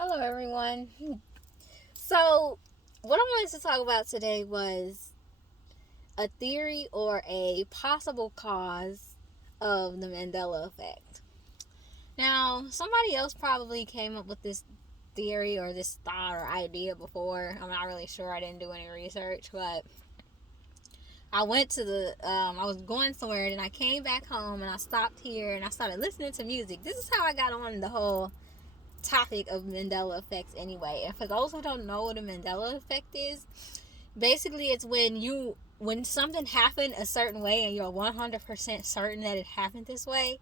Hello, everyone. So, what I wanted to talk about today was a theory or a possible cause of the Mandela Effect. Now, somebody else probably came up with this theory or this thought or idea before. I'm not really sure. I didn't do any research, but I was going somewhere and I came back home and I stopped here and I started listening to music. This is how I got on the whole topic of Mandela effects anyway. And for those who don't know what a Mandela effect is, basically it's when something happened a certain way and you're 100% certain that it happened this way,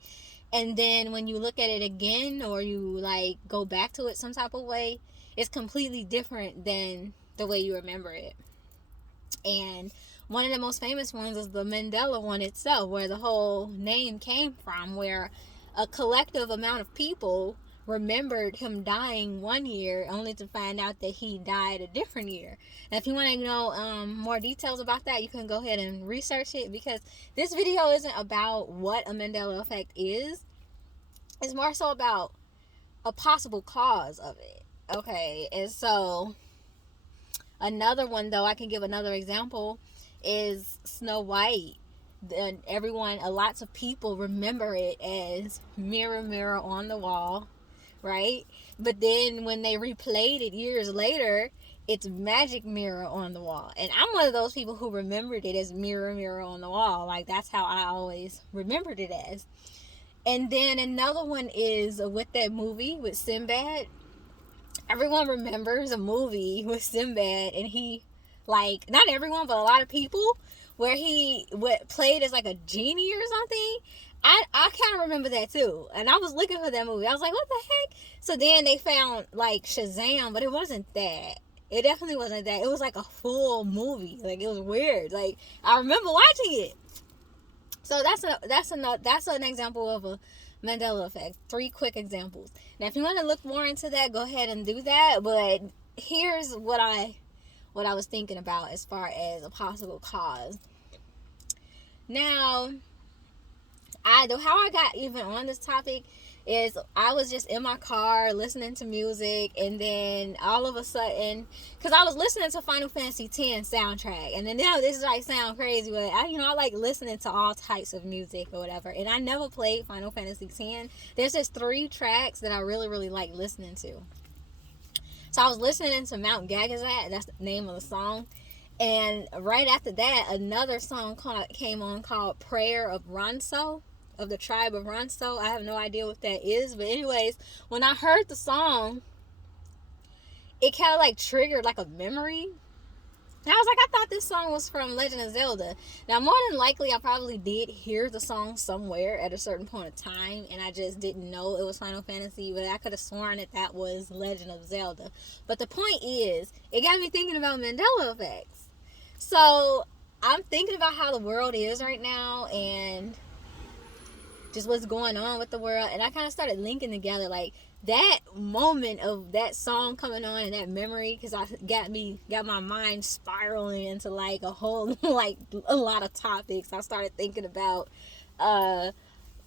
and then when you look at it again or you like go back to it some type of way, it's completely different than the way you remember it. And one of the most famous ones is the Mandela one itself, where the whole name came from, where a collective amount of people remembered him dying one year only to find out that he died a different year. And if you want to know more details about that, you can go ahead and research it, because this video isn't about what a Mandela effect is. It's more so about a possible cause of it. Okay, and so another one, though, I can give another example, is Snow White. And lots of people remember it as Mirror, Mirror on the Wall, right? But then when they replayed it years later, it's Magic Mirror on the Wall. And I'm one of those people who remembered it as Mirror, Mirror on the Wall. Like, that's how I always remembered it as. And then another one is with that movie with Sinbad. Everyone remembers a movie with Sinbad, and he, like, not everyone, but a lot of people, where he played as like a genie or something. I kind of remember that too, and I was looking for that movie. I was like, what the heck? So then they found like Shazam, but it wasn't that. It definitely wasn't that. It was like a full movie. Like, it was weird. Like, I remember watching it. So that's an example of a Mandela effect. 3 quick examples. Now, if you want to look more into that, go ahead and do that. But here's what I was thinking about as far as a possible cause. Now, how I got even on this topic is I was just in my car listening to music, and then all of a sudden, because I was listening to Final Fantasy X soundtrack, and then this might sound crazy, but I like listening to all types of music or whatever, and I never played Final Fantasy X. There's just 3 tracks that I really, really like listening to. So I was listening to Mount Gagazat, that's the name of the song, and right after that, another song came on called Prayer of Ronso, of the tribe of Ronso. I have no idea what that is, but anyways, when I heard the song, it kind of like triggered like a memory. And I was like, I thought this song was from Legend of Zelda. Now, more than likely, I probably did hear the song somewhere at a certain point of time, and I just didn't know it was Final Fantasy, but I could have sworn that was Legend of Zelda. But the point is, it got me thinking about Mandela effects. So I'm thinking about how the world is right now, and just what's going on with the world, and I kind of started linking together like that moment of that song coming on and that memory, because I got my mind spiraling into like a whole like a lot of topics. I started thinking about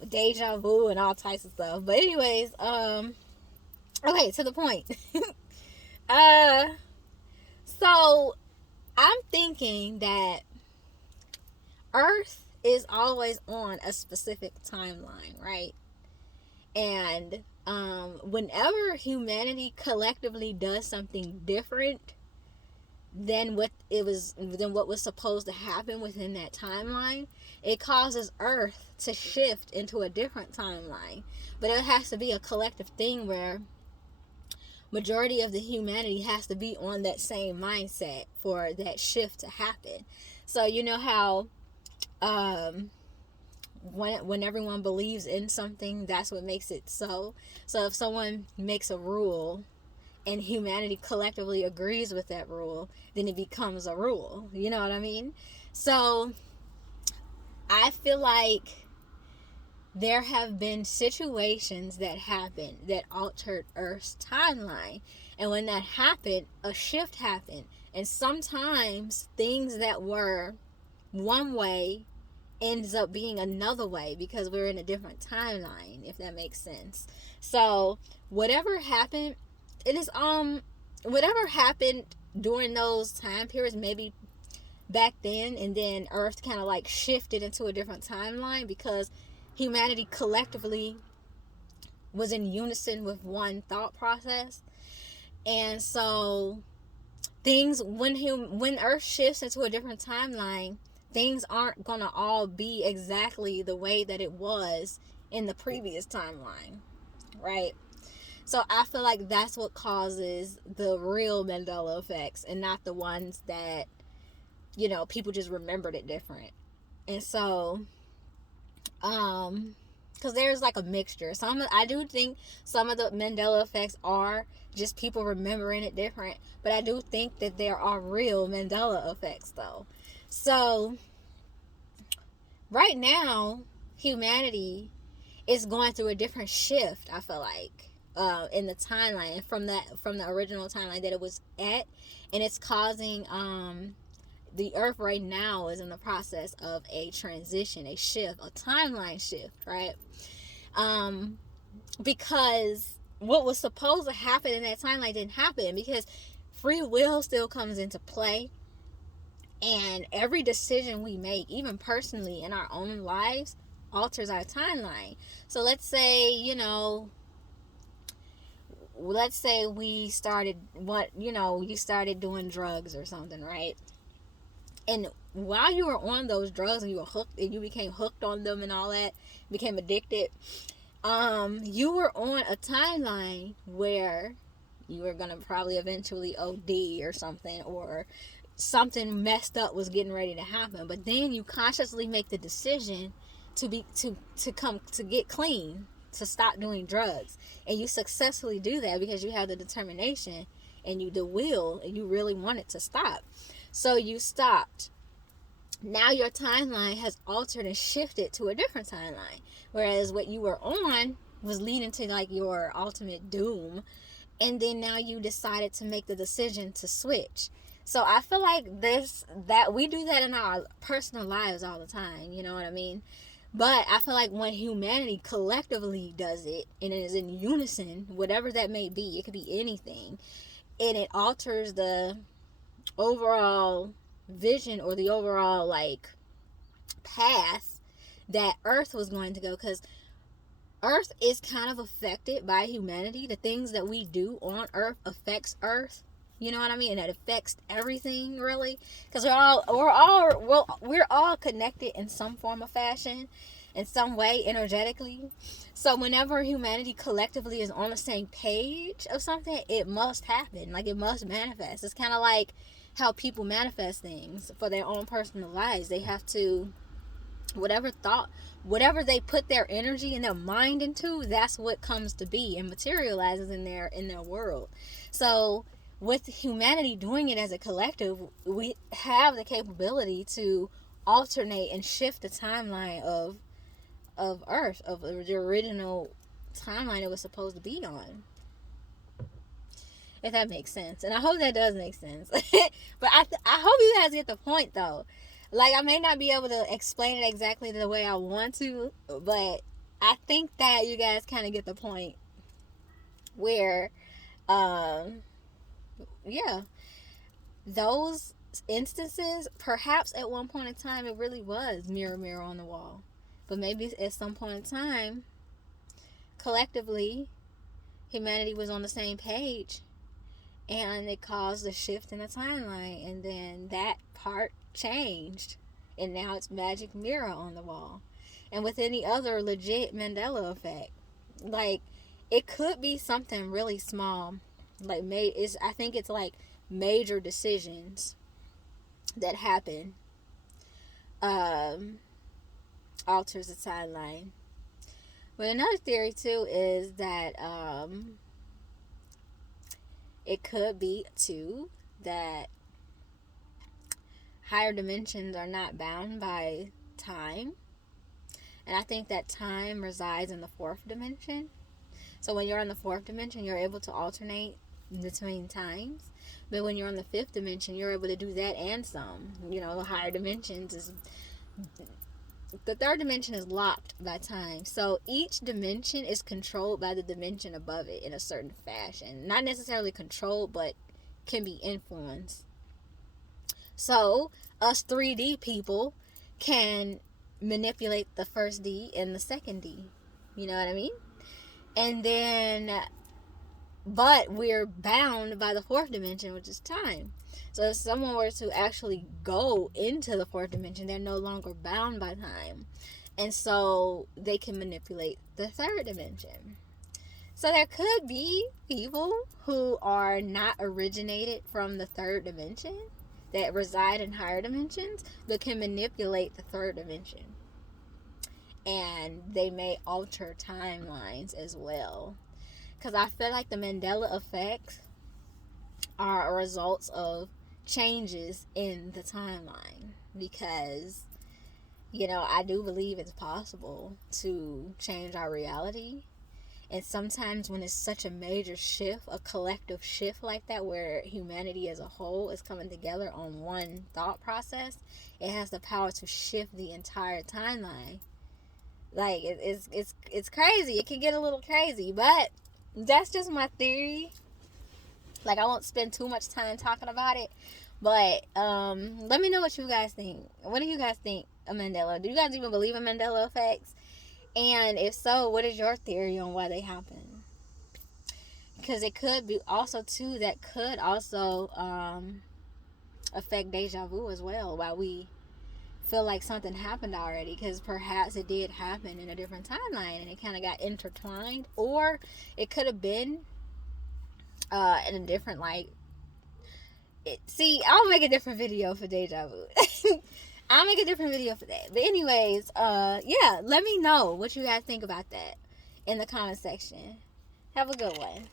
deja vu and all types of stuff. But anyways, okay, to the point. So I'm thinking that Earth is always on a specific timeline, right? And whenever humanity collectively does something different than what was supposed to happen within that timeline, it causes Earth to shift into a different timeline. But it has to be a collective thing where majority of the humanity has to be on that same mindset for that shift to happen. So you know how when everyone believes in something, that's what makes it so. So if someone makes a rule and humanity collectively agrees with that rule, then it becomes a rule. You know what I mean? So I feel like there have been situations that happened that altered Earth's timeline. And when that happened, a shift happened. And sometimes things that were one way ends up being another way because we're in a different timeline, if that makes sense. So whatever happened, whatever happened during those time periods, maybe back then, and then Earth kind of like shifted into a different timeline because humanity collectively was in unison with one thought process. And so things, when Earth shifts into a different timeline, things aren't gonna all be exactly the way that it was in the previous timeline, right? So I feel like that's what causes the real Mandela effects, and not the ones that, people just remembered it different. And so because there's like a mixture. I do think some of the Mandela effects are just people remembering it different, but I do think that there are real Mandela effects though. So right now, humanity is going through a different shift, I feel like, in the timeline from the original timeline that it was at, and it's causing the Earth right now is in the process of a transition, a shift, a timeline shift, right? Because what was supposed to happen in that timeline didn't happen, because free will still comes into play, and every decision we make, even personally in our own lives, alters our timeline. So let's say, we started you started doing drugs or something, right? And while you were on those drugs and you were hooked, and you became hooked on them and all that, became addicted, you were on a timeline where you were gonna probably eventually OD or something, or something messed up was getting ready to happen. But then you consciously make the decision to get clean, to stop doing drugs, and you successfully do that because you have the determination and the will, and you really wanted to stop. So you stopped. Now your timeline has altered and shifted to a different timeline. Whereas what you were on was leading to like your ultimate doom. And then now you decided to make the decision to switch. So I feel like that we do that in our personal lives all the time. You know what I mean? But I feel like when humanity collectively does it, and it is in unison, whatever that may be, it could be anything, and it alters the overall vision or the overall like path that Earth was going to go, because Earth is kind of affected by humanity. The things that we do on Earth affects Earth, you know what I mean? And it affects everything, really, because we're all connected in some form of fashion, in some way, energetically. So whenever humanity collectively is on the same page of something, it must happen. Like, it must manifest. It's kind of like how people manifest things for their own personal lives. They have to, whatever they put their energy and their mind into, that's what comes to be and materializes in their world. So with humanity doing it as a collective, we have the capability to alternate and shift the timeline of Earth, of the original timeline it was supposed to be on. If that makes sense. And I hope that does make sense. But I hope you guys get the point, though. Like, I may not be able to explain it exactly the way I want to, but I think that you guys kind of get the point. Where, yeah, those instances, perhaps at one point in time, it really was mirror, mirror on the wall. But maybe at some point in time, collectively, humanity was on the same page, and it caused a shift in the timeline, and then that part changed, and now it's magic mirror on the wall. And with any other legit Mandela effect, like, it could be something really small, like I think it's like major decisions that happen alters the timeline. But another theory too is that it could be too that higher dimensions are not bound by time, and I think that time resides in the fourth dimension. So when you're in the fourth dimension, you're able to alternate between times. But when you're on the fifth dimension, you're able to do that and some. The higher dimensions is the third dimension is locked by time. So each dimension is controlled by the dimension above it in a certain fashion. Not necessarily controlled, but can be influenced. So us 3D people can manipulate the first D and the second D. You know what I mean? And then, but we're bound by the fourth dimension, which is time. So if someone were to actually go into the fourth dimension, they're no longer bound by time. And so they can manipulate the third dimension. So there could be people who are not originated from the third dimension, that reside in higher dimensions, but can manipulate the third dimension. And they may alter timelines as well. Because I feel like the Mandela Effects are results of changes in the timeline. Because, I do believe it's possible to change our reality. And sometimes when it's such a major shift, a collective shift like that, where humanity as a whole is coming together on one thought process, it has the power to shift the entire timeline. Like, it's crazy. It can get a little crazy, but that's just my theory. Like, I won't spend too much time talking about it, but let me know what you guys think. What do you guys think of Mandela? Do you guys even believe in Mandela effects? And if so, what is your theory on why they happen? Because it could be also, too, that could also affect deja vu as well, while we feel like something happened already, because perhaps it did happen in a different timeline and it kind of got intertwined. Or it could have been in a different, I'll make a different video for deja vu. I'll make a different video for that. But anyways, let me know what you guys think about that in the comment section. Have a good one.